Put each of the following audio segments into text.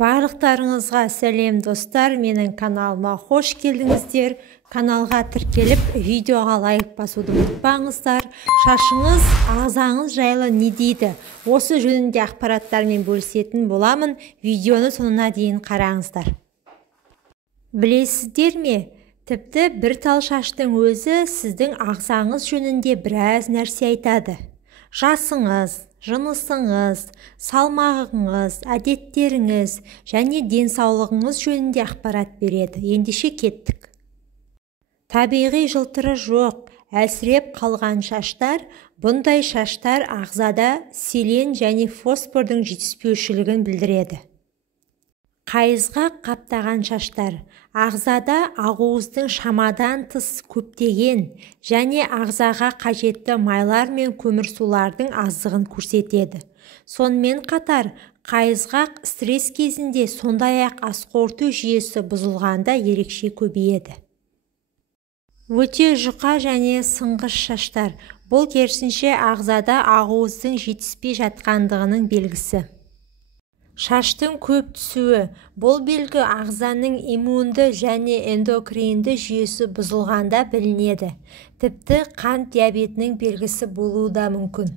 Барлықтарыңызға сәлем достар, менің каналыма қош келдіңіздер. Каналға тіркеліп, видеоға лайк басуды ұмытпаңыздар. Шашыңыз, ағзаңыз жайлы не дейді? Осы жөнінде ақпараттармен бөлісетін боламын. Видеоны соңына дейін қараңыздар. Білесіздер ме? Тіпті бір тал шаштың өзі сіздің ағзаңыз жөнінде біраз нәрсе айтады. Жасыңыз, жынысыңыз, салмағыңыз, әдеттеріңіз және денсаулығыңыз жөнінде ақпарат береді. Ендеше кеттік. Табиғи жылтыры жоқ, әлсіреп қалған шаштар. Бұндай шаштар ағзада селен және фосфордың жетіспеушілігін білдіреді. Қайызға қаптаған шаштар ағзада ақуыздың шамадан тыс көптеген және ағзаға қажетті майлар мен көмірсулардың аздығын көрсетеді. Сонымен қатар, қайызғақ стресс кезінде сондай-ақ ас қорыту жүйесі бұзылғанда ерекше көбейеді. Өте жұқа және сынғыш шаштар. Бұл керісінше ағзада ақуыздың жетіспей жатқандығының белгісі. Шаштың көп түсуі. Бұл белгі ағзаның иммунды және эндокринді жүйесі бұзылғанда білінеді. Тіпті қант диабетінің белгісі болуы да мүмкін.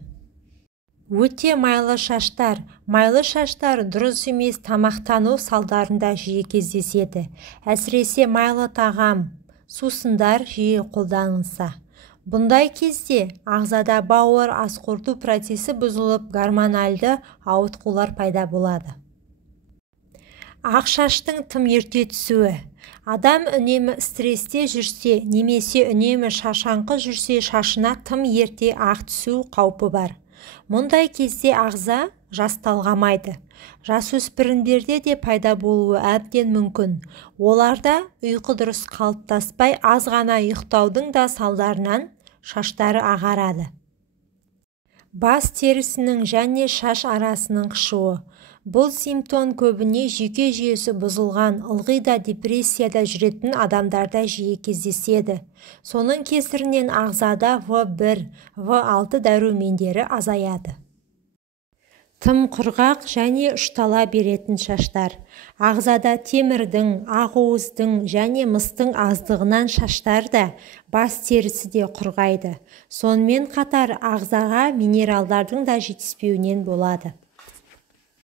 Өте майлы шаштар. Майлы шаштар дұрыс емес тамақтану салдарында жиі кездеседі. Әсіресе майлы тағам, сусындар жиі қолданылса. Бұндай кезде ағзада бауыр ас қорыту процесі бұзылып, гормональды ауытқулар пайда болады. Ақ шаштың тым ерте түсуі. Адам үнемі стрессте жүрсе, немесе үнемі шашаңқы жүрсе, шашына тым ерте ақ түсу қаупі бар. Мұндай кезде ағза жасталғамайды. Жасөспірімдерде де пайда болуы әбден мүмкін. Оларда ұйқы дұрыс қалыптаспай, аз ғана ұйықтаудың да салдарынан шаштары ағарады. Бас терісінің және шаш арасының қышуы. Бұл симптом көбіне жүйке жүйесі бұзылған, ылғи да депрессияда жүретін адамдарда жиі кездеседі. Соның кесірінен ағзада В1, В6 дәрумендері азаяды. Тым құрғақ және ұштала беретін шаштар. Ағзада темірдің, ақуыздың және мыстың аздығынан шаштар да, бас терісі де құрғайды. Сонымен қатар ағзаға минералдардың да жетіспеуінен болады.